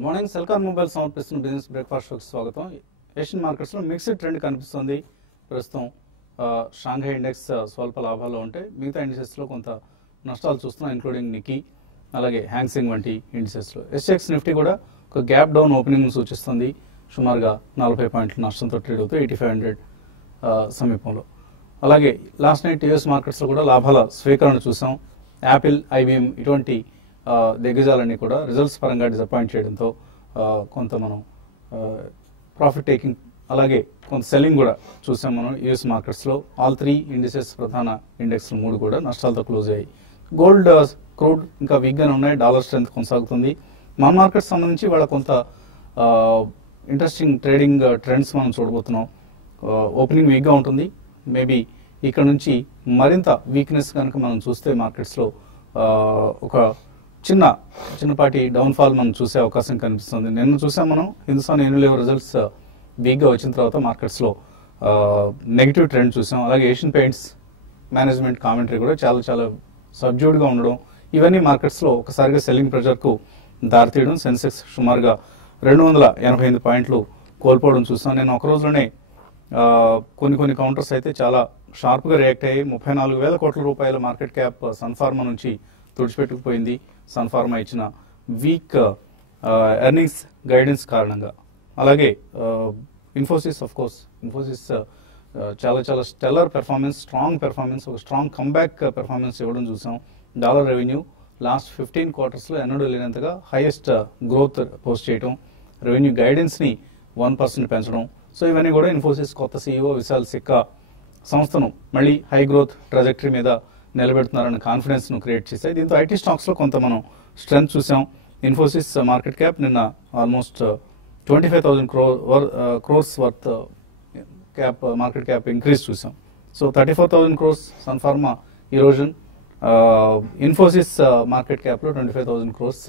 Good morning. సెల్కార్ mobile సమర్పిస్తున్న business breakfast షోకి స్వాగతం. ఏషియన్ మార్కెట్స్లో మిక్స్డ్ ట్రెండ్ కనిపిస్తుంది. ప్రస్తుతం షాంఘై ఇండెక్స్ స్వల్ప లాభాల్లో ఉంటే మిగతా ఇండిసెస్లో కొంత నష్టాలు చూస్తున్నాం, ఇంక్లూడింగ్ నిక్కీ అలాగే హ్యాంగ్సింగ్ వంటి ఇండిసెస్లో. ఎస్ఎక్స్ నిఫ్టీ కూడా ఒక గ్యాప్ డౌన్ ఓపెనింగ్ సూచిస్తుంది. సుమారుగా 40 పాయింట్ల నష్టంతో ట్రేడ్ అవుతూ 8500 సమీపంలో. అలాగే లాస్ట్ నైట్ యూఎస్ మార్కెట్స్లో కూడా లాభాల స్వీకరణ చూసాం. యాపిల్, ఐబిఎం ఇటువంటి దిగ్గజాలన్నీ కూడా రిజల్ట్స్ పరంగా డిసప్పాయింట్ చేయడంతో కొంత మనం ప్రాఫిట్ టేకింగ్ అలాగే కొంత సెల్లింగ్ కూడా చూసాం మనం యూఎస్ మార్కెట్స్లో. ఆల్ 3 ఇండిసెస్ ప్రధాన ఇండెక్స్లు 3 కూడా నష్టాలతో క్లోజ్ అయ్యాయి. గోల్డ్, క్రూడ్ ఇంకా వీక్గానే ఉన్నాయి. డాలర్ స్ట్రెంత్ కొనసాగుతుంది. మన మార్కెట్ సంబంధించి వాళ్ళ కొంత ఇంట్రెస్టింగ్ ట్రేడింగ్ ట్రెండ్స్ మనం చూడబోతున్నాం. ఓపెనింగ్ వీక్గా ఉంటుంది. మేబీ ఇక్కడ నుంచి మరింత వీక్నెస్ కనుక మనం చూస్తే మార్కెట్స్లో ఒక చిన్నపాటి డౌన్ఫాల్ మనం చూసే అవకాశం కనిపిస్తుంది. నిన్న చూసాం మనం హిందుస్థాన్ యూనిలివర్ రిజల్ట్స్ వీక్గా వచ్చిన తర్వాత మార్కెట్స్లో నెగిటివ్ ట్రెండ్ చూసాం. అలాగే ఏషియన్ పెయింట్స్ మేనేజ్మెంట్ కామెంటరీ కూడా చాలా సబ్జ్యూడ్గా ఉండడం, ఇవన్నీ మార్కెట్స్లో ఒకసారిగా సెల్లింగ్ ప్రెషర్కు దారితీయడం, సెన్సెక్స్ సుమారుగా 288 పాయింట్లు కోల్పోవడం చూసాం. నేను ఒక రోజులోనే కొన్ని కౌంటర్స్ అయితే చాలా షార్ప్గా రియాక్ట్ అయ్యి 34,000 కోట్ల రూపాయల మార్కెట్ క్యాప్ సన్ఫార్మా నుంచి తుడిచిపెట్టుకుపోయింది. సన్ఫార్మా ఇచ్చిన వీక్ ఎర్నింగ్స్ గైడెన్స్ కారణంగా. అలాగే ఇన్ఫోసిస్ చాలా స్టెల్లర్ పెర్ఫార్మెన్స్, స్ట్రాంగ్ పెర్ఫార్మెన్స్, ఒక స్ట్రాంగ్ కంబ్యాక్ పెర్ఫార్మెన్స్ ఇవ్వడం చూసాం. డాలర్ రెవెన్యూ లాస్ట్ 15 క్వార్టర్స్లో ఎన్నడూ లేనంతగా హైయెస్ట్ గ్రోత్ పోస్ట్ చేయడం, రెవెన్యూ గైడెన్స్ని 1% పెంచడం. సో ఇవన్నీ కూడా ఇన్ఫోసిస్ కొత్త సీఈఓ విశాల్ సిక్కా సంస్థను మళ్ళీ హై గ్రోత్ ట్రాజెక్టరీ మీద నిలబెడుతున్నారన్న కాన్ఫిడెన్స్ను క్రియేట్ చేశాయి. దీంతో ఐటీ స్టాక్స్లో కొంత మనం స్ట్రెంత్ చూసాం. ఇన్ఫోసిస్ మార్కెట్ క్యాప్ నిన్న almost 25,000 crores worth cap market cap increase చూసాం. So 34,000 crores Sun Pharma ఈరోజన్. Infosys market క్యాప్లో 25,000 crores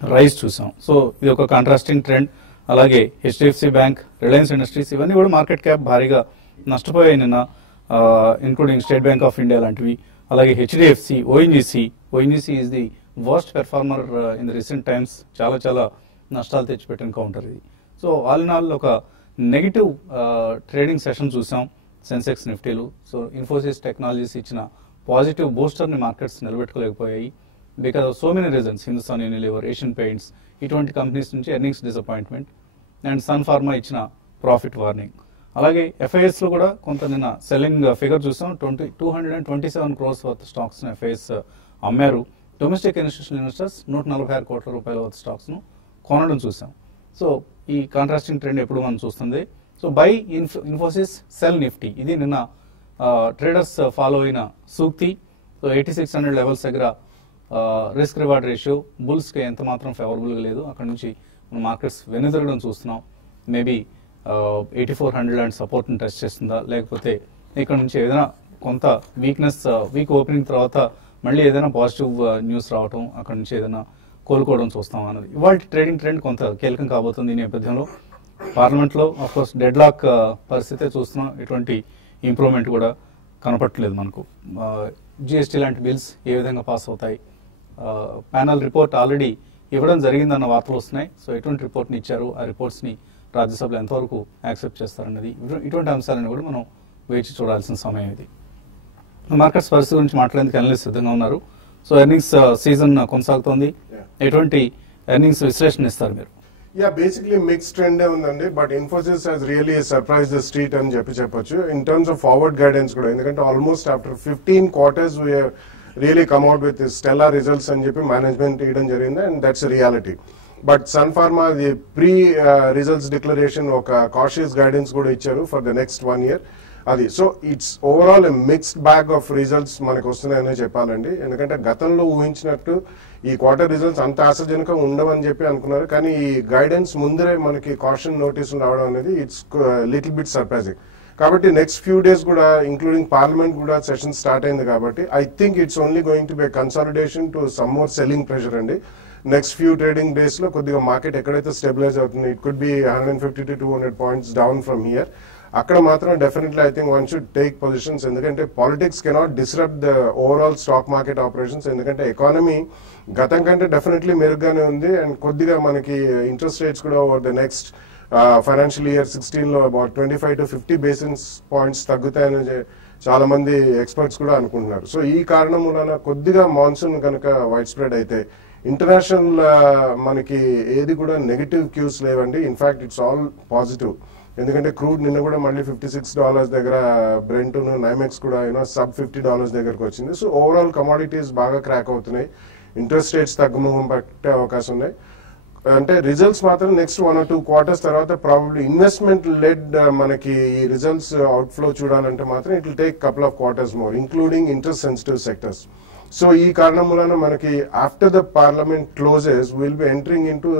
rise చూసాం. సో ఇది ఒక కాంట్రాస్టింగ్ ట్రెండ్. అలాగే హెచ్డిఎఫ్సి బ్యాంక్, రిలయన్స్ ఇండస్ట్రీస్ ఇవన్నీ కూడా మార్కెట్ క్యాప్ భారీగా నష్టపోయాయి నిన్న, including state bank of India లాంటివి. అలాగే HDFC, ONGC is the worst performer in the recent times. చాలా నష్టాలు తెచ్చిపెట్టిన కౌంటర్ ఇది. సో ఆల్ ఇన్ ఆల్ ఒక నెగిటివ్ ట్రేడింగ్ సెషన్ చూసాం సెన్సెక్స్ నిఫ్టీలు. సో ఇన్ఫోసిస్ టెక్నాలజీస్ ఇచ్చిన positive బూస్టర్ని markets నిలబెట్టుకోలేకపోయాయి because of so many reasons. Hindustan Unilever, Asian paints ఇటువంటి companies నుంచి earnings disappointment and Sun Pharma ఇచ్చిన profit warning. అలాగే ఎఫ్ఐఎస్లో కూడా కొంత నిన్న సెల్లింగ్ ఫిగర్ చూసాం. 227 క్రోర్స్ వర్త్ స్టాక్స్ను ఎఫ్ఐఎస్ అమ్మారు. డొమెస్టిక్ ఇన్స్టిట్యూషనల్ ఇన్వెస్టర్స్ 146 కోట్ల రూపాయల వర్త్ స్టాక్స్ను కొనడం చూసాం. సో ఈ కాంట్రాస్టింగ్ ట్రెండ్ ఎప్పుడు మనం చూస్తుంది. So by Infosys, cell Nifty, ఇది నిన్న ట్రేడర్స్ ఫాలో అయిన సూక్తి. సో 8600 లెవెల్స్ దగ్గర రిస్క్ రివార్డ్ రేషియో బుల్స్కి ఎంత మాత్రం ఫేవరబుల్గా లేదు. అక్కడ నుంచి మన మార్కెట్స్ వెనుదిరగడం చూస్తున్నాం. మేబీ 8400 అండ్ సపోర్ట్ని టెస్ట్ చేస్తుందా, లేకపోతే ఇక్కడ నుంచి ఏదైనా కొంత వీక్ ఓపెనింగ్ తర్వాత మళ్ళీ ఏదైనా పాజిటివ్ న్యూస్ రావటం, అక్కడ నుంచి ఏదైనా కోలుకోవడం చూస్తాం అన్నది ఇవాళ ట్రేడింగ్ ట్రెండ్ కొంత కీలకం కాబోతుంది. ఈ నేపథ్యంలో పార్లమెంట్లో ఆఫ్కోర్స్ డెడ్ లాక్ పరిస్థితే చూస్తున్నాం. ఎటువంటి ఇంప్రూవ్మెంట్ కూడా కనపట్టలేదు మనకు. జిఎస్టీ లాంటి బిల్స్ ఏ విధంగా పాస్ అవుతాయి, ప్యానల్ రిపోర్ట్ ఆల్రెడీ ఇవ్వడం జరిగిందన్న వార్తలు వస్తున్నాయి. సో ఎటువంటి రిపోర్ట్ని ఇచ్చారు, ఆ రిపోర్ట్స్ని రాజ్యసభలో ఎంతవరకు యాక్సెప్ట్ చేస్తారన్నది, ఇటువంటి అంశాలను కూడా మనం వేచి చూడాల్సిన సమయం ఇది. మార్కెట్స్ పరిస్థితి గురించి మాట్లాడేందుకు అనలిస్ట్ సిద్ధంగా ఉన్నారు. సో ఎర్నింగ్స్ సీజన్ కొనసాగుతోంది. ఎటువంటి ఎర్నింగ్స్ విశ్లేషణ ఇస్తారు మీరు? బేసిక్లీ మిక్స్ ట్రెండ్ ఉందండి. But Infosys has really surprise the street అని చెప్పొచ్చు in terms of forward guidance కూడా. ఎందుకంటే almost after 15 quarters we are really come out with stellar results అని చెప్పి మేనేజ్మెంట్ ఇవ్వడం జరిగింది, and that's reality. But Sun Pharma the pre results declaration ఒక cautious guidance కూడా ఇచ్చారు ఫర్ ద నెక్స్ట్ 1 year అది. So it's overall mixed bag of results మనకు వస్తున్నాయని చెప్పాలండి. ఎందుకంటే గతంలో ఊహించినట్టు ఈ క్వార్టర్ రిజల్ట్స్ అంత ఆశాజనకంగా ఉండవని చెప్పి అనుకున్నారు, కానీ ఈ గైడెన్స్ ముందరే మనకి కాషన్ నోటీసులు రావడం అనేది ఇట్స్ లిటిల్ బిట్ సర్ప్రైజింగ్. కాబట్టి నెక్స్ట్ ఫ్యూ డేస్ కూడా ఇంక్లూడింగ్ పార్లమెంట్ కూడా సెషన్ స్టార్ట్ అయింది కాబట్టి I think it's only going to be consolidation to some more selling pressure అండి. నెక్స్ట్ ఫ్యూ ట్రేడింగ్ డేస్ లో కొద్దిగా మార్కెట్ ఎక్కడైతే స్టెబిలైజ్ అవుతుంది, it could be 150 to 200 points down from here. అక్కడ మాత్రం definitely I think one should take positions, ఎందుకంటే politics cannot disrupt the overall stock market operations. ఎందుకంటే economy గతం కంటే డెఫినెట్లీ మెరుగ్గానే ఉంది, అండ్ కొద్దిగా మనకి ఇంట్రెస్ట్ రేట్స్ కూడా over the next financial year 16 లో అబౌట్ 25 to 50 బేసిస్ పాయింట్స్ తగ్గుతాయని చాలా మంది ఎక్స్పర్ట్స్ కూడా అనుకుంటున్నారు. సో ఈ కారణం వలన కొద్దిగా మాన్సూన్ కనుక వైడ్ స్ప్రెడ్ అయితే ఇంటర్నేషనల్ మనకి ఏది కూడా నెగటివ్ క్యూస్ లేవండి. In fact it's all positive. ఎందుకంటే క్రూడ్ నిన్న కూడా మళ్ళీ $56 దగ్గర, బ్రెంట్ నైమెక్స్ కూడా సబ్ $50 దగ్గరకు వచ్చింది. సో ఓవరాల్ కమాడిటీస్ బాగా క్రాక్ అవుతున్నాయి, ఇంట్రెస్ట్ రేట్స్ తగ్గుముఖం పట్టే అవకాశం ఉన్నాయి. అంటే రిజల్ట్స్ మాత్రం నెక్స్ట్ 1 or 2 quarters తర్వాత ప్రాబబ్లీ ఇన్వెస్ట్మెంట్ లెడ్ మనకి ఈ రిజల్ట్స్ అవుట్ఫ్లో చూడాలంటే మాత్రం it will take couple of quarters more, including interest sensitive sectors. So ఈ కారణం వలన మనకి after the parliament closes will be entering in to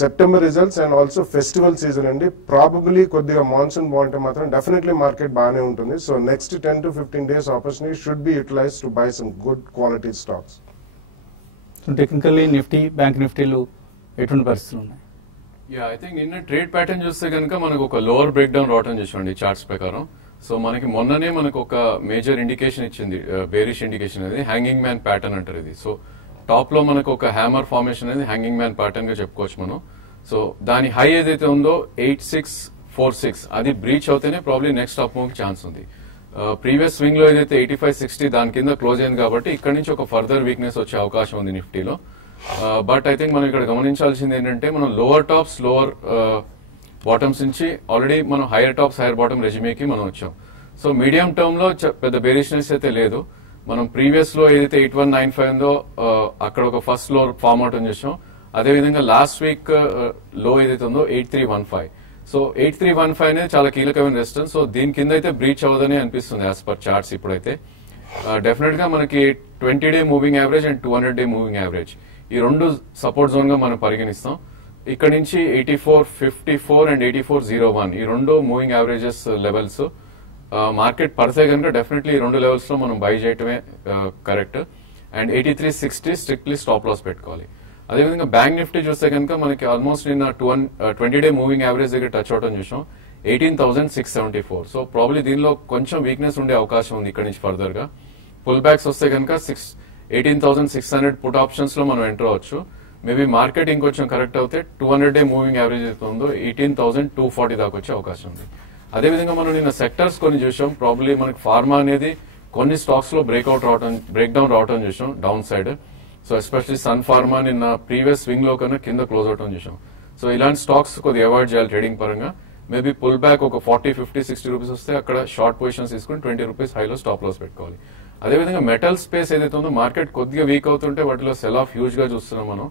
September results and also festival season అండి. Probably కొద్దిగా మాన్సూన్ బాగుంటే మాత్రం డెఫినెట్లీ మార్కెట్ బాగానే ఉంటుంది. So next 10 to 15 days opportunity should be utilise to buy some good quality stocks. Technically Nifty, bank నిఫ్టీలు ఎటువంటి పరిస్థితులు ఉన్నాయి? యా, ఐ థింక్ నిన్న ట్రేడ్ ప్యాటర్న్ చూస్తే కనుక మనకు ఒక లోవర్ బ్రేక్ డౌన్ రావటం చూసుకోండి చార్ట్స్ ప్రకారం. సో మనకి మొన్ననే మనకు ఒక మేజర్ ఇండికేషన్ ఇచ్చింది, బేరిష్ ఇండికేషన్ అనేది హ్యాంగింగ్ మ్యాన్ ప్యాటర్న్ అంటారు ఇది. సో టాప్ లో మనకు ఒక హ్యామర్ ఫార్మేషన్ అనేది హ్యాంగింగ్ మ్యాన్ ప్యాటర్న్ గా చెప్పుకోవచ్చు మనం. సో దాని హై ఏదైతే ఉందో 8646 అది బ్రీచ్ అవుతేనే probably next up move chance ఉంది. ప్రీవియస్ స్వింగ్ లో ఏదైతే 8560 దాని కింద క్లోజ్ అయింది కాబట్టి ఇక్కడ నుంచి ఒక ఫర్దర్ వీక్నెస్ వచ్చే అవకాశం ఉంది నిఫ్టీలో. బట్ ఐ థింక్ మనం ఇక్కడ గమనించాల్సింది ఏంటంటే మనం లోవర్ టాప్స్, లోవర్ బాటమ్స్ నుంచి ఆల్రెడీ మనం హైయర్ టాప్స్, హైయర్ బాటమ్ రెజ్యూమేకి మనం వచ్చాం. సో మీడియం టర్మ్ లో పెద్ద బేరిష్నెస్ అయితే లేదు. మనం ప్రీవియస్ లో ఏదైతే 8195 ఉందో అక్కడ ఒక ఫస్ట్ లో ఫార్మ్ అవుట్ చేసాం. అదేవిధంగా లాస్ట్ వీక్ లో ఏదైతే ఉందో 8315. సో 8315 అనేది చాలా కీలకమైన రెసిస్టెన్స్. సో దీని కింద అయితే బ్రీచ్ అవ్వదని అనిపిస్తుంది యాజ్ పర్ చార్ట్స్ ఇప్పుడైతే. డెఫినెట్ గా మనకి 20-day moving average and 200-day moving average ఈ రెండు సపోర్ట్ జోన్ గా మనం పరిగణిస్తాం. ఇక్కడ నుంచి 8454 అండ్ 8401 ఈ రెండు మూవింగ్ యావరేజెస్ లెవెల్స్. మార్కెట్ పడితే కనుక డెఫినెట్లీ ఈ రెండు లెవెల్స్ లో మనం బై చేయటమే correct. And 8360 strictly stop loss పెట్టుకోవాలి. అదేవిధంగా బ్యాంక్ నిఫ్టీ చూస్తే కనుక మనకి ఆల్మోస్ట్ నిన్న 20-day మూవింగ్ యావరేజ్ దగ్గర టచ్ అవటం చూసాం 18,674. సో ప్రాబ్లీ దీనిలో కొంచెం వీక్నెస్ ఉండే అవకాశం ఉంది ఇక్కడ నుంచి ఫర్దర్ గా. పుల్ బ్యాక్స్ వస్తే కనుక 18,600 పుట్ ఆప్షన్స్ లో మనం ఎంటర్ అవ్వచ్చు. మేబీ మార్కెట్ ఇంకొంచెం కరెక్ట్ అవుతే 200-day మూవింగ్ యావరేజ్ అయితే ఉందో 18,240 దాకా వచ్చే అవకాశం ఉంది. అదేవిధంగా మనం నిన్న సెక్టర్స్ కొన్ని చూసాం. ప్రాబ్లీ మనకి ఫార్మా అనేది కొన్ని స్టాక్స్ లో బ్రేక్ డౌన్ రావటం చూసాం down side. So especially Sun Pharma నిన్న ప్రీవియస్ స్వింగ్ లో కన్నా కింద క్లోజ్ అవటం చూసాం. సో ఇలాంటి స్టాక్స్ కొద్దిగా అవాయిడ్ చేయాలి ట్రేడింగ్ పరంగా. మేబీ పుల్ బ్యాక్ ఒక 40, 50, 60 రూపీస్ వస్తే అక్కడ షార్ట్ పొజిషన్స్ తీసుకుని 20 రూపీస్ హైలో స్టాప్ లాస్ పెట్టుకోవాలి. అదేవిధంగా మెటల్ స్పేస్ ఏదైతే ఉందో మార్కెట్ కొద్దిగా వీక్ అవుతుంటే వాటిలో సెల్ ఆఫ్ హ్యూజ్ గా చూస్తున్నాం మనం.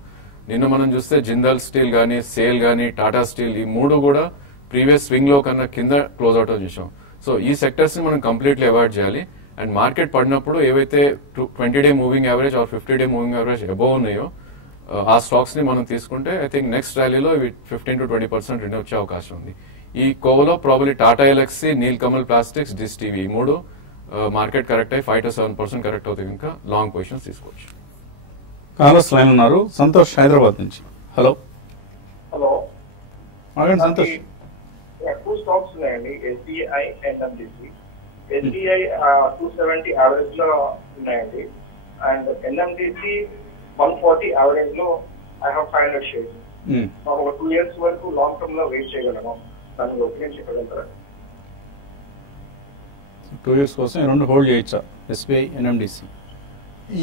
నిన్న మనం చూస్తే జిందాల్ స్టీల్ గానీ, సేల్ గానీ, టాటా స్టీల్ ఈ మూడు కూడా ప్రీవియస్ స్వింగ్ లో కన్నా కింద క్లోజ్ అవటం చూసాం. సో ఈ సెక్టర్స్ ని మనం కంప్లీట్లీ అవాయిడ్ చేయాలి. అండ్ మార్కెట్ పడినప్పుడు ఏవైతే 20-day moving average are 50-day moving average above ఉన్నాయో ఆ స్టాక్స్ ని మనం తీసుకుంటే ఐ థింక్ నెక్స్ట్ ర్యాలీలో 15 to 20% రిటర్న్ వచ్చే అవకాశం ఉంది. ఈ కోవలో probably Tata LXI, Neel Kamal plastics, డిస్ టీవీ ఈ మూడు మార్కెట్ కరెక్ట్ అయ్యి 5 to 7% కరెక్ట్ అవుతాయి కనుక లాంగ్ పొజిషన్స్ తీసుకోవచ్చు. కాంగ్రెస్ లైన్ ఉన్నారు సంతోష్ హైదరాబాద్ నుంచి. హలో అడగండి సంతోష్. 2 స్టాక్స్ ఉన్నాయండి, ఎస్బీఐ, ఎన్ఎండిసి. ఎస్బీఐ 270 యావరేజ్ లో ఉన్నాయండి, అండ్ ఎన్ఎండిసి 140 యావరేజ్ లో ఐ హావ్ 500 షేర్స్. ఒక 2 years వరకు లాంగ్ టర్మ్ లో వెయిట్ చేయగలను, దాని ఒపీనియన్ చెప్పగలుగుతారా? 2 years కోసం ఈ రెండు హోల్డ్ చేయొచ్చా SBI, NMDC?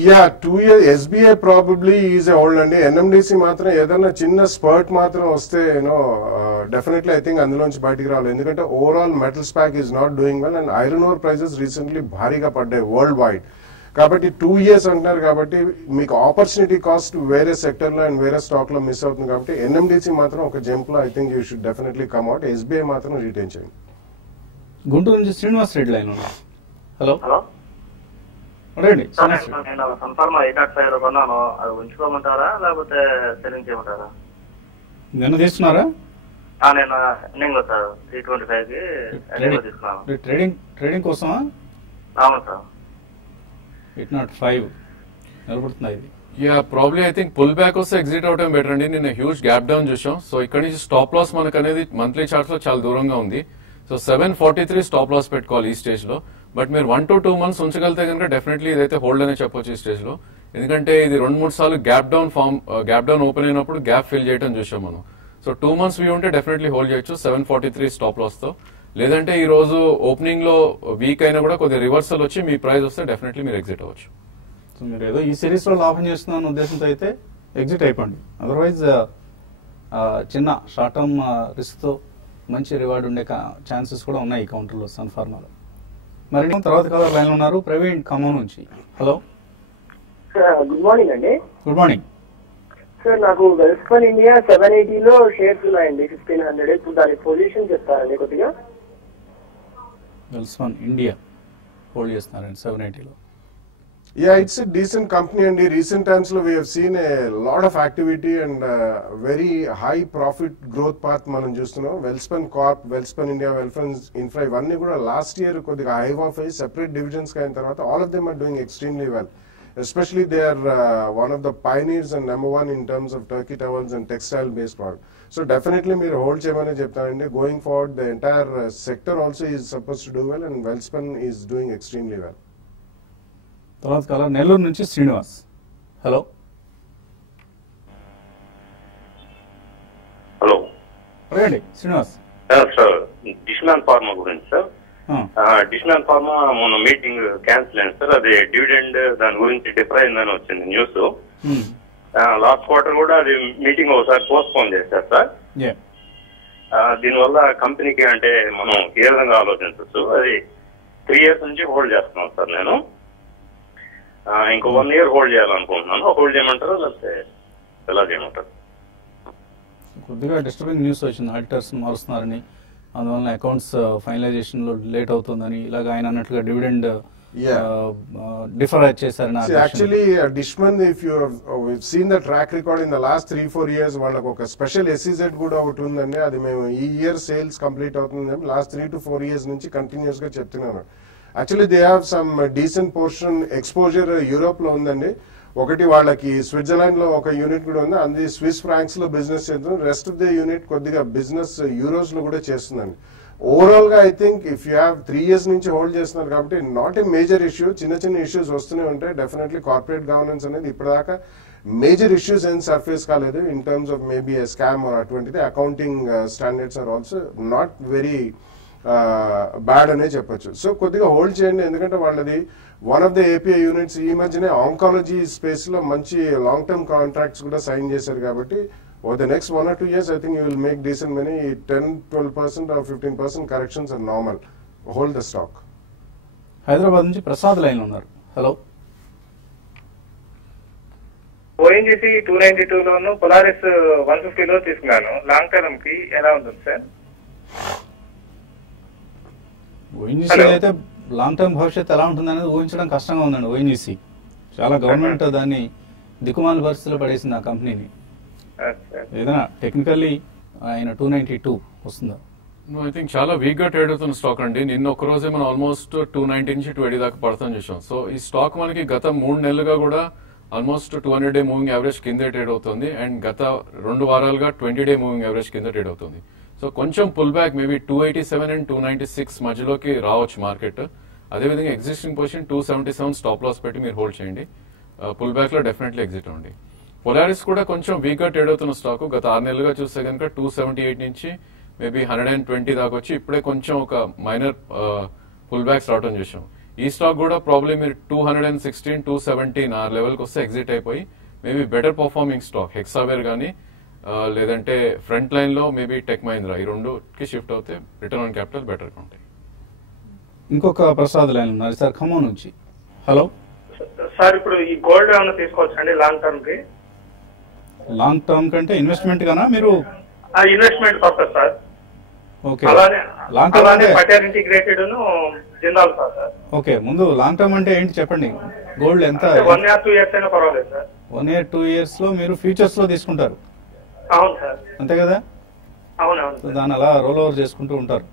Yeah 2 years SBI probably is old అండి. ఎన్ఎండిసి మాత్రం ఏదైనా చిన్న స్పర్ట్ మాత్రం వస్తే డెఫినెట్లీ ఐ థింక్ అందులోంచి బయటికి రావాలి. ఎందుకంటే overall metals pack is not doing well and iron ore prices recently భారీగా పడ్డాయి వరల్డ్ వైడ్. కాబట్టి 2 years అంటున్నారు కాబట్టి మీకు ఆపర్చునిటీ కాస్ట్ వేరే సెక్టర్ లో అండ్ వేరే స్టాక్ లో మిస్ అవుతుంది. కాబట్టి ఎన్ఎండిసి మాత్రం ఒక జంప్ లో I think you should definitely come out. SBI మాత్రం రిటైన్ చేయండి. గుంటూరు నుంచి శ్రీనివాస్ రెడ్డి లైన్ ఉన్నారు. హలో హలో అడగండి. నేను సన్ఫార్మా 805 కొన్నాను, అది ఉంచుకోమంటారా లేకపోతే సెల్లింగ్ చేయమంటారా? నిన్న తీసుకున్నారా? నేను ఎండింగ్ లో సార్ 325 కి ఎండింగ్ లో తీసుకున్నాను. ట్రేడింగ్ కోసమా? అవును సార్. 805 నిలబడుతుంది ఇది. Yeah probably I think pull back వస్తే ఎగ్జిట్ అవడం బెటర్ అండి. నిన్న హ్యూజ్ గ్యాప్ డౌన్ చూసాం. సో ఇక్కడ నుంచి స్టాప్ లాస్ మనకు అనేది మంత్లీ చార్ట్స్ లో చాలా దూరంగా ఉంది. సో 743 స్టాప్ లాస్ పెట్టుకోవాలి ఈ స్టేజ్ లో. బట్ మీరు 1 to 2 months ఉంచగలితే కనుక డెఫినెట్లీ ఇదైతే హోల్డ్ అనే చెప్పొచ్చు ఈ స్టేజ్ లో. ఎందుకంటే ఇది 2-3 సార్లు గ్యాప్ డౌన్ ఓపెన్ అయినప్పుడు గ్యాప్ ఫిల్ చేయడం చూసాం మనం. సో 2 months వ్యూ ఉంటే డెఫినెట్లీ హోల్డ్ చేయొచ్చు 743 స్టాప్ లాస్ తో. లేదంటే ఈ రోజు ఓపెనింగ్ లో వీక్ అయినా కూడా కొద్దిగా రివర్సల్ వచ్చి మీ ప్రైస్ వస్తే డెఫినెట్లీ మీరు ఎగ్జిట్ అవ్వచ్చు. సో మీరు ఏదో ఈ సిరీస్ లో లాభం చేస్తున్న ఉద్దేశంతో అయితే ఎగ్జిట్ అయిపోండి. అదర్వైజ్ చిన్న షార్ట్ టర్మ్ రిస్క్ తో మంచి రివార్డ్ ఉండే ఛాన్సెస్ కూడా ఉన్నాయి ఈ కౌంటర్లో సన్ ఫార్మాలో. మరి తర్వాత కాలర్ లైన్ ఉన్నారు ప్రవీణ్ ఖమ్మం నుంచి. హలో సార్, గుడ్ మార్నింగ్ అండి. గుడ్ మార్నింగ్ సార్, నాకు వెల్స్పన్ ఇండియా 780లో షేర్స్ ఉన్నాయండి 1500. ఇప్పుడు దాని పొజిషన్ చెప్తారండి కొద్దిగా. వెల్స్పన్ ఇండియా హోల్డ్ చేస్తున్నారండి 780లో. Yeah, it's a decent company, and in recent times we have seen a lot of activity and very high profit growth path మనం చూస్తున్నాం. వెల్స్పన్ కార్ప్, వెల్స్పన్ ఇండియా, వెల్స్పన్ ఇన్ఫ్రా ఇవన్నీ కూడా లాస్ట్ ఇయర్ కొద్దిగా హైవ్ ఆఫ్ అయ్యి సెపరేట్ డివిజన్స్ అయిన తర్వాత all of them are doing extremely well. Especially they are one of the pioneers and number one in terms of turkey towels and textile based product. So definitely మీరు hold చేయమని చెప్తానండి. Going forward the entire sector also is supposed to do well, and Welspun is doing extremely well. తర్వాత caller Nellore నుంచి Srinivas. Hello hello రండి Srinivas. Sir, డిష్లాన్ pharma గురించి sir. డిష్లాన్ pharma మొన్న meeting cancel అయింది sir. అది డివిడెండ్ దాని గురించి డిఫర్ అయిందని వచ్చింది న్యూస్. లాస్ట్ క్వార్టర్ కూడా అది మీటింగ్ ఒకసారి పోస్ట్ పోన్ చేశారు సార్. దీనివల్ల కంపెనీకి అంటే మనం ఏ విధంగా ఆలోచించవచ్చు? అది 3 years నుంచి హోల్డ్ చేస్తున్నాను సార్ నేను. ఇంకో 1 year హోల్డ్ చేయాలనుకుంటున్నాను. హోల్డ్ చేయమంటారా లేకపోతే ఎలా చేయమంటారు? కొద్దిగా డిస్టర్బింగ్ న్యూస్ వచ్చింది, ఆడిటర్స్ మారుస్తున్నారని, అందువల్ల అకౌంట్స్ ఫైనలైజేషన్ లో లేట్ అవుతుందని, ఇలాగ ఆయన అన్నట్లుగా డివిడెండ్ డిఫర్ చేశారని. Actually, Dishman, if you have seen the track record in the last 3-4 years, వాళ్ళకు ఒక స్పెషల్ SEZ కూడా ఒకటి ఉందండి. అది మేము ఈ ఇయర్ సేల్స్ కంప్లీట్ అవుతుంది. లాస్ట్ 3 to 4 years నుంచి కంటిన్యూస్ గా చెప్తున్నాను. Actually they have some decent portion exposure Europe లో ఉందండి. ఒకటి వాళ్ళకి స్విట్జర్లాండ్ లో ఒక యూనిట్ కూడా ఉంది. అది స్విస్ ఫ్రాంక్స్ లో బిజినెస్ చేస్తుంది. రెస్ట్ ఆఫ్ ద యూనిట్ కొద్దిగా బిజినెస్ యూరోస్ లో కూడా చేస్తుందండి. ఓవరాల్ గా I think if you have 3 years నుంచి హోల్డ్ చేస్తున్నారు కాబట్టి నాట్ ఏ మేజర్ ఇష్యూ. చిన్న చిన్న ఇష్యూస్ వస్తూనే ఉంటాయి. డెఫినెట్లీ కార్పొరేట్ గవర్నెన్స్ అనేది ఇప్పటిదాకా మేజర్ ఇష్యూస్ ఏం సర్ఫేస్ కాలేదు in terms of maybe scam or అటువంటిది. Accounting standards are also not very bad అనే చెప్పొచ్చు. సో కొద్దిగా హోల్డ్ చేయండి, ఎందుకంటే వాళ్ళది one of the API units ఈ మధ్యనే ఆంకాలజీ స్పేస్ లో మంచి లాంగ్ టర్మ్ కాంట్రాక్ట్స్ కూడా సైన్ చేశారు. కాబట్టి over the next 1 or 2 years I think you will make decent money. 10-12% or 15% corrections are normal. Hold the stock. Hyderabad నుంచి ప్రసాద్ లైన్ ఉన్నారు. Hello ONGC 292 లోను Polaris 150 లో తీసుకున్నాను. లాంగ్ టర్మ్ కి ఎలా ఉంటుంది సార్? ONGC అయితే లాంగ్ టర్మ్ భవిష్యత్తు ఎలా ఉంటుంది అనేది ఊహించడం కష్టంగా ఉందండి. ONGC చాలా గవర్నమెంట్ దాన్ని దిక్కుమాల పరిస్థితిలో పడేసింది ఆ కంపెనీని. ఏదైనా టెక్నికల్లీ ఆయన 292 వస్తుందా? ఐ థింక్ చాలా వీక్ గా ట్రేడ్ అవుతున్న స్టాక్ అండి. నిన్న ఒక రోజే మనం ఆల్మోస్ట్ 290 నుంచి 280 దాకా పడతాం చూసాం. సో ఈ స్టాక్ మనకి గత 3 నెలలుగా కూడా ఆల్మోస్ట్ 200-day మూవింగ్ యావరేజ్ కిందే ట్రేడ్ అవుతుంది. అండ్ గత 2 వారాలుగా 20-day మూవింగ్ యావరేజ్ కింద ట్రేడ్ అవుతుంది. సో కొంచెం పుల్ బ్యాక్ మేబీ 287 and 296 మధ్యలోకి రావచ్చు మార్కెట్. అదేవిధంగా ఎగ్జిస్టింగ్ పొజిషన్ 277 స్టాప్ లాస్ పెట్టి మీరు హోల్డ్ చేయండి. పుల్ బ్యాక్ లో డెఫినెట్లీ ఎగ్జిట్ అవ్వండి. పొలారిస్ కూడా కొంచెం వీక్ గా ట్రేడ్ అవుతున్న స్టాక్. గత 6 నెలలుగా చూస్తే కనుక 278 నుంచి మేబీ 120 దాకా వచ్చి ఇప్పుడే కొంచెం ఒక మైనర్ పుల్ బ్యాక్స్ రావడం చూసాం. ఈ స్టాక్ కూడా ప్రాబ్లీ మీరు 216, 217 ఆ లెవెల్కి వస్తే ఎగ్జిట్ అయిపోయి maybe better performing stock Hexaware కానీ లేదంటే ఫ్రంట్ లైన్ లో మేబీ టెక్ మహీంద్రా ఈ రెండుకి షిఫ్ట్ అవుతే రిటర్న్ ఆన్ క్యాపిటల్ బెటర్ గా ఉంటాయి. ఇంకొక ప్రసాద్ లైన్ ఉన్నారు సార్ ఖమ్మం నుంచి. హలో సార్, ఇప్పుడు ఈ గోల్డ్ ఏమైనా తీసుకోవచ్చండి లాంగ్ టర్మ్ కి? లాంగ్ టర్మ్ కంటే ఇన్వెస్ట్మెంట్ గానా మీరు? Investment purpose sir. ఓకే, అలానే లాంగ్ టర్మ్ అంటే Patel integrated Jindal sir. Okay, ముందు లాంగ్ టర్మ్ అంటే ఏంటి చెప్పండి. గోల్డ్ ఎంత? 1 year 2 years అయినా పర్వాలేదు సార్. 1 year 2 years లో మీరు ఫ్యూచర్స్ లో తీసుకుంటారు? అవును సార్. అంతే కదా? అవునవును. దాన్ని అలా రోల్ ఓవర్ చేసుకుంటూ ఉంటారు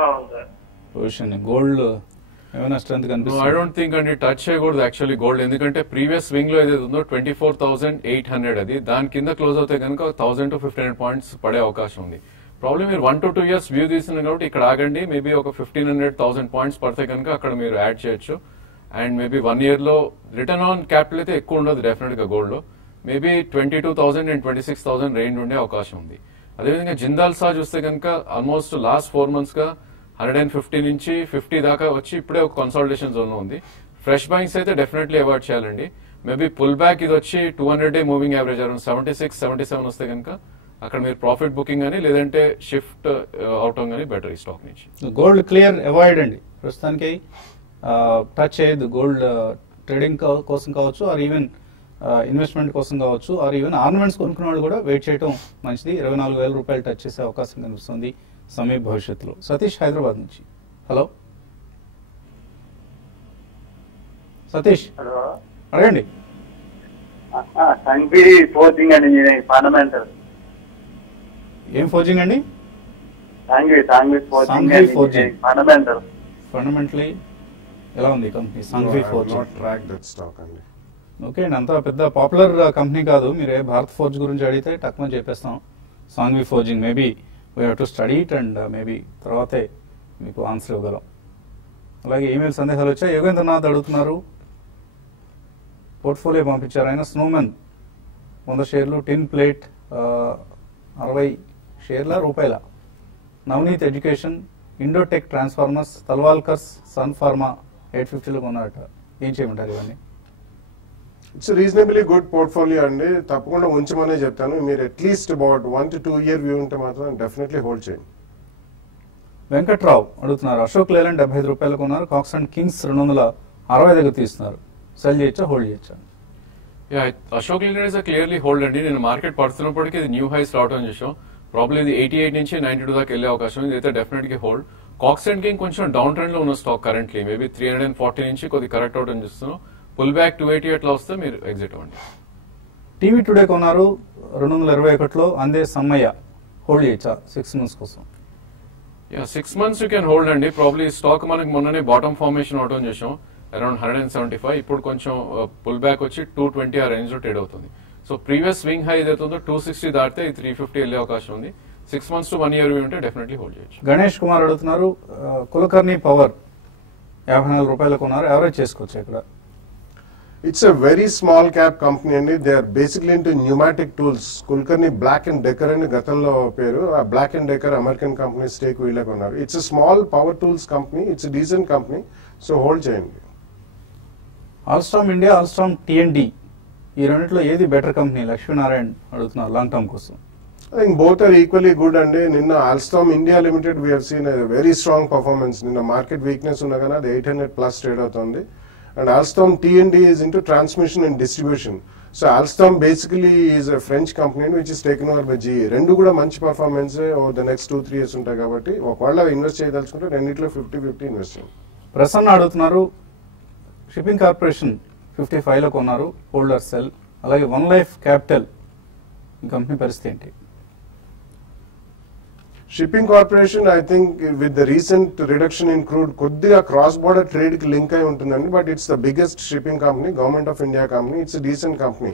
అవును సార్. పొజిషన్. గోల్డ్ ఏమైనా స్ట్రెంత్ ఐ కనిపిస్తుంది? డోంట్ థింక్ అండి టచ్ చేయకూడదు యాక్చువల్లీ గోల్డ్, ఎందుకంటే ప్రీవియస్ స్వింగ్ లో ఏదైతే ఉందో 24,800 అది దాని కింద క్లోజ్ అవుతే కనుక 1,000 to 1,500 పాయింట్స్ పడే అవకాశం ఉంది. ప్రాబ్లమ్ మీరు 1 to 2 years వ్యూ తీస్తున్నారు కాబట్టి ఇక్కడ ఆగండి. మేబీ ఒక 1,500-1,000 పాయింట్స్ పడితే కనుక అక్కడ మీరు యాడ్ చేయొచ్చు. అండ్ మేబీ 1 year లో రిటర్న్ ఆన్ క్యాపిటల్ అయితే ఎక్కువ ఉండదు డెఫినెట్ గా గోల్డ్ లో. మేబీ 22,000 and 26,000 రేంజ్ ఉండే అవకాశం ఉంది. అదేవిధంగా జిందాల్ సా చూస్తే కనుక ఆల్మోస్ట్ లాస్ట్ 4 months గా 150 నుంచి 50 దాకా వచ్చి ఇప్పుడే ఒక కన్సాలిడేషన్ జోన్ లో ఉంది. ఫ్రెష్ బయింగ్స్ అయితే డెఫినెట్లీ అవాయిడ్ చేయాలండి. మేబీ పుల్ బ్యాక్ ఇది వచ్చి 200-day మూవింగ్ యావరేజ్ అరౌండ్ 76-77 వస్తే కనుక అక్కడ మీరు ప్రాఫిట్ బుకింగ్ అని లేదంటే షిఫ్ట్ అవటం కానీ బెటర్ ఈ స్టాక్ నుంచి. గోల్డ్ క్లియర్ అవాయిడ్ అండి ప్రస్తుతానికి, టచ్ చేయొద్దు. గోల్డ్ ట్రేడింగ్ కోసం కావచ్చు, ఆర్ ఈవెన్ ఇన్వెస్ట్మెంట్ కోసం కావచ్చు, ఆర్ ఈవెన్ ఆర్నమెంట్స్ కొనుక్కున్న వాళ్ళు కూడా వెయిట్ చేయడం మంచిది. 24,000 రూపాయలు టచ్ చేసే అవకాశం కనిపిస్తుంది సమీప భవిష్యత్తులో. సతీష్ హైదరాబాద్ నుంచి. హలో సతీష్, అడగండి. ఫండమెంటల్ ఏం ఫోర్జింగ్ అండి? ఫండమెంటలీ ఎలా ఉంది కంపెనీ సాంఘ్వి ఫోర్జింగ్? ఓకే అండి, అంత పెద్ద పాపులర్ కంపెనీ కాదు. మీరే భారత్ ఫోర్జ్ గురించి అడిగితే టక్మని చెప్పేస్తాం. Sanghvi forging maybe we have to study it and maybe తర్వాతే మీకు ఆన్సర్ ఇవ్వగలం. అలాగే ఈమెయిల్ సందేహాలు వచ్చాయి. యోగేంద్రనాథ్ అడుగుతున్నారు, పోర్ట్ఫోలియో పంపించారు ఆయన. స్నోమెన్ 100 షేర్లు, టిన్ ప్లేట్ 60 షేర్ల రూపాయల, నవనీత్ ఎడ్యుకేషన్, ఇండోటెక్ ట్రాన్స్ఫార్మర్స్, తల్వాల్కర్స్, సన్ ఫార్మా 850లో కొన్నారట. ఏం చేయమంటారు ఇవన్నీ? ఇట్స్ రీజనబుల్లీ గుడ్ పోర్ట్ఫోలియో అండి, తప్పకుండా ఉంచమనే చెప్తాను. మీరు at least about 1 to 2 year view ఉంటే మాత్రం డెఫినెట్లీ హోల్డ్ చేయండి. వెంకట్రావు అడుగుతున్నారు, అశోక్ లేలాండ్ 75 రూపాయలు కొన్నారు, కాక్స్ అండ్ కింగ్స్ 260 దగ్గర తీస్తున్నారు, సెల్ చేయొచ్చా హోల్డ్ చేయొచ్చా? Ashok Leyland is clearly hold అండి. నేను మార్కెట్ పడుతున్నప్పటికీ ఇది న్యూ హైస్ రావడం చేసాం. ప్రాబ్లమ్ ఇది 88 నుంచి 92 దాకా వెళ్ళే అవకాశం ఉంది. ఇదైతే డెఫినెట్ గా హోల్డ్. కాక్స్ అండ్ కింగ్ కొంచెం డౌన్ ట్రెండ్ లో ఉన్న స్టాక్ కరెంట్లీ, మేబీ 340 నుంచి కొద్ది కరెక్ట్ అవడం చూస్తున్నాం. పుల్ బ్యాక్ 288 లో వస్తే మీరు ఎగ్జిట్ అవ్వండి. టీవీ టుడే కొన్నారు 221లో, అందే సమ్మయ్య, హోల్డ్ చేయొచ్చా 6 months కోసం? 6 months యూ కెన్ హోల్డ్ అండి. ప్రాబ్లీ స్టాక్ మనకి మొన్ననే బాటమ్ ఫార్మేషన్ అవడం చేసాం అరౌండ్ 175. ఇప్పుడు కొంచెం పుల్ బ్యాక్ వచ్చి 220 ఆ రేంజ్ లో ట్రేడ్ అవుతుంది. సో ప్రీవియస్ స్వింగ్ హై ఏదైతుందో 260 దాటితే 350 వెళ్ళే అవకాశం ఉంది. 6 months to 1 year ఉంటే డెఫినెట్లీ హోల్డ్ చేయొచ్చు. గణేష్ కుమార్ అడుగుతున్నారు, కులకర్ణి పవర్ 54 రూపాయలు కొన్నారు, యావరేజ్ చేసుకోవచ్చు ఇక్కడ? It's a very small cap company అండి. They are basically into pneumatic tools. Kulkarni Black and Decker అని గతంలో పేరు. ఆ Black and Decker American company stake వీళ్ళకి ఉన్నారు. It's small power tools company, it's decent company, so hold చేయండి. Alstom India, Alstom TND, ఈ రెండిట్లో ఏది బెటర్ కంపెనీ? లక్ష్మీనారాయణ అడుగుతున్నారు లాంగ్ టర్మ్ కోసం. I think both are equally good అండి. నిన్న Alstom India limited we have seen very strong performance. నిన్న market weakness ఉన్నా కానీ అది 800+ ట్రేడ్ అవుతుంది. And Alstom TND is into transmission and distribution. So Alstom basically is a French company which is taken over by GE. రెండు కూడా మంచి performance over the next 2-3 years ఉంటాయి కాబట్టి ఒకవేళ ఇన్వెస్ట్ చేయదలుచుకుంటే రెండిట్లో 50-50 ఇన్వెస్ట్ చేయండి. ప్రసన్న అడుగుతున్నారు, షిప్పింగ్ కార్పొరేషన్ 55లో కొన్నారు, హోల్డర్ సెల్. అలాగే వన్ లైఫ్ క్యాపిటల్, ఈ కంపెనీ పరిస్థితి ఏంటి? Shipping corporation I think with the recent reduction in crude కొద్దిగా క్రాస్ బోర్డర్ ట్రేడ్ కి లింక్ అయి ఉంటుందండి. But it's the biggest shipping company, government of India company, it's decent company.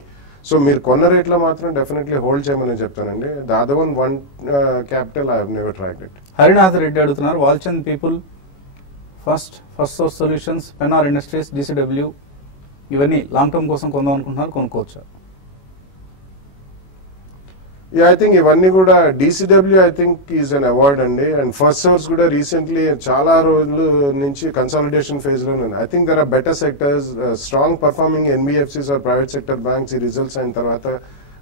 So మీరు కొన్న రేట్లో మాత్రం డెఫినెట్లీ హోల్డ్ చేయమని చెప్తానండి. The other one capital I have never tried it. Harinath Reddy అడుగుతున్నారు, Walchand people, first source solutions, Penar industries, DCW, ఇవన్నీ long term కోసం కొందాం అనుకుంటున్నారు, కొనుక్కోవచ్చా? ఐ థింక్ ఇవన్నీ కూడా DCW I think is an award అండి. అండ్ ఫస్ట్ సోర్స్ కూడా రీసెంట్లీ చాలా రోజుల నుంచి కన్సాలిడేషన్ ఫేజ్ లో ఉంది. I think there are better sectors, strong performing NBFCs or private sector banks. ఈ రిజల్ట్స్ అయిన తర్వాత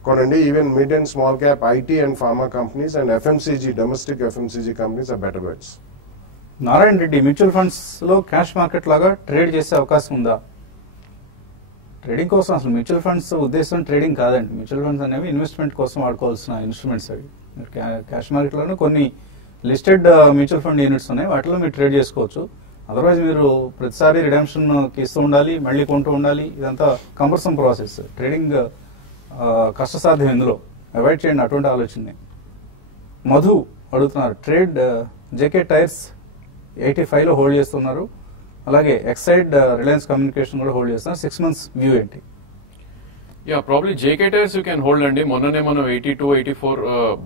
కొనండి. Even mid and small cap IT and pharma companies and FMCG, domestic FMCG companies are better bets. Narayana Reddy, mutual funds లో cash market లాగా trade చేసే అవకాశం ఉందా? Trading కోసం అసలు మ్యూచువల్ ఫండ్స్ ఉద్దేశం ట్రేడింగ్ కాదండి. మ్యూచువల్ ఫండ్స్ అనేవి ఇన్వెస్ట్మెంట్ కోసం వాడుకోవాల్సిన ఇన్స్ట్రుమెంట్స్ అవి. క్యాష్ మార్కెట్లోనే కొన్ని లిస్టెడ్ మ్యూచువల్ ఫండ్ యూనిట్స్ ఉన్నాయి, వాటిలో మీరు ట్రేడ్ చేసుకోవచ్చు. అదర్వైజ్ మీరు ప్రతిసారి రిడెంప్షన్కి ఇస్తూ ఉండాలి, మళ్ళీ కొంటూ ఉండాలి, ఇదంతా కంపల్సరీ ప్రాసెస్. ట్రేడింగ్ కష్టసాధ్యం, ఇందులో అవాయిడ్ చేయండి అటువంటి ఆలోచనని. మధు అడుగుతున్నారు, ట్రేడ్ JK టైర్స్ 85లో హోల్డ్ చేస్తున్నారు, అలాగే ఎక్సైడ్ రిలయన్స్ కమ్యూనికేషన్ కూడా హోల్డ్ చేస్తున్నారు. 6 months వ్యూ ఏంటి? Yeah probably JK tyres you can hold అండి. మొన్ననే మనం 82-84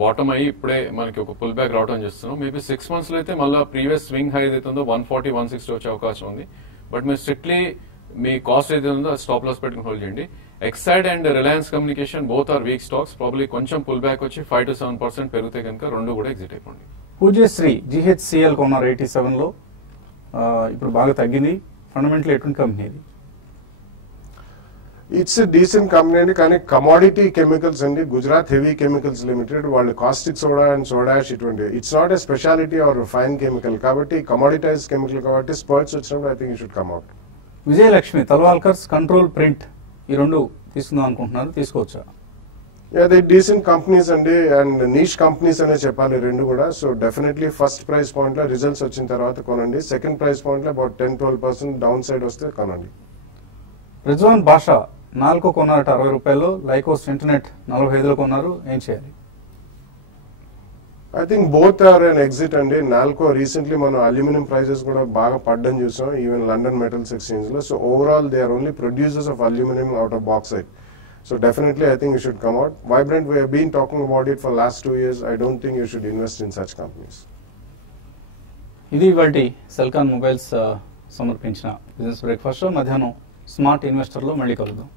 బాటమ్ అయ్యి ఇప్పుడే మనకి ఒక పుల్ బ్యాక్ రావడం చేస్తున్నాం. మేబీ 6 months లో అయితే మళ్ళీ ప్రీవియస్ స్వింగ్ హై ఏదైతే ఉందో 140-160 వచ్చే అవకాశం ఉంది. బట్ మీరు స్ట్రిక్ట్లీ మీ కాస్ట్ ఏదైతే ఉందో స్టాప్ లాస్ పెట్టుకుని హోల్డ్ చేయండి. Exide and Reliance communication both are weak stocks. Probably కొంచెం పుల్ బ్యాక్ వచ్చి 5-7% పెరిగితే కనుక రెండు కూడా ఎగ్జిట్ అయిపోండి. పూజ్యశ్రీ GHCL కొన్నారు 87 లో, ఇప్పుడు బాగా తగ్గింది. ఫండమెంటల్ ఎటువంటి కంపెనీ ఇది? ఇట్స్ డీసెంట్ కంపెనీ అండి, కానీ కమాడిటీ కెమికల్స్ అండి. గుజరాత్ హెవీ కెమికల్స్ లిమిటెడ్ వాళ్ళు caustic soda and soda ash ఇటువంటి it's not a speciality or fine chemical కాబట్టి కమాడిటైజ్ కెమికల్ కాబట్టి స్పర్ట్స్ వచ్చినప్పుడు I think you should come out. Vijayalakshmi, Talwalkars, control print ఈ రెండు తీసుకుందాం అనుకుంటున్నారు, తీసుకోవచ్చా? అది డీసెంట్ కంపెనీస్ అండి అండ్ నీష్ కంపెనీస్ అనే చెప్పాలి రెండు కూడా. So definitely first price point లో రిజల్ట్స్ వచ్చిన తర్వాత కొనండి. సెకండ్ ప్రైస్ పాయింట్ లో అబౌట్ 10-12% డౌన్ సైడ్ వస్తే కొనండి. రిజ్వాన్ బాషా నాల్కో కొన్నారట 60 రూపాయలు, లైకోస్ ఇంటర్నెట్ 45లో కొన్నారు, ఏం చేయాలి? I think both are an exit అండి. నాల్కో రీసెంట్లీ మనం అల్యూమినియం ప్రైజెస్ కూడా బాగా పడ్డం చూసాం ఈవెన్ లండన్ మెటల్స్ ఎక్స్చేంజ్ లో. So overall they are only producers of aluminium out of bauxite. So definitely I think you should come out. Vibrant, we have been talking about it for last 2 years. I don't think you should invest in such companies. ఇది ఇవాల్టి Celkon mobiles సమర్పించిన business breakfast. మధ్యాహ్నం smart ఇన్వెస్టర్లో మళ్ళీ కలుద్దాం.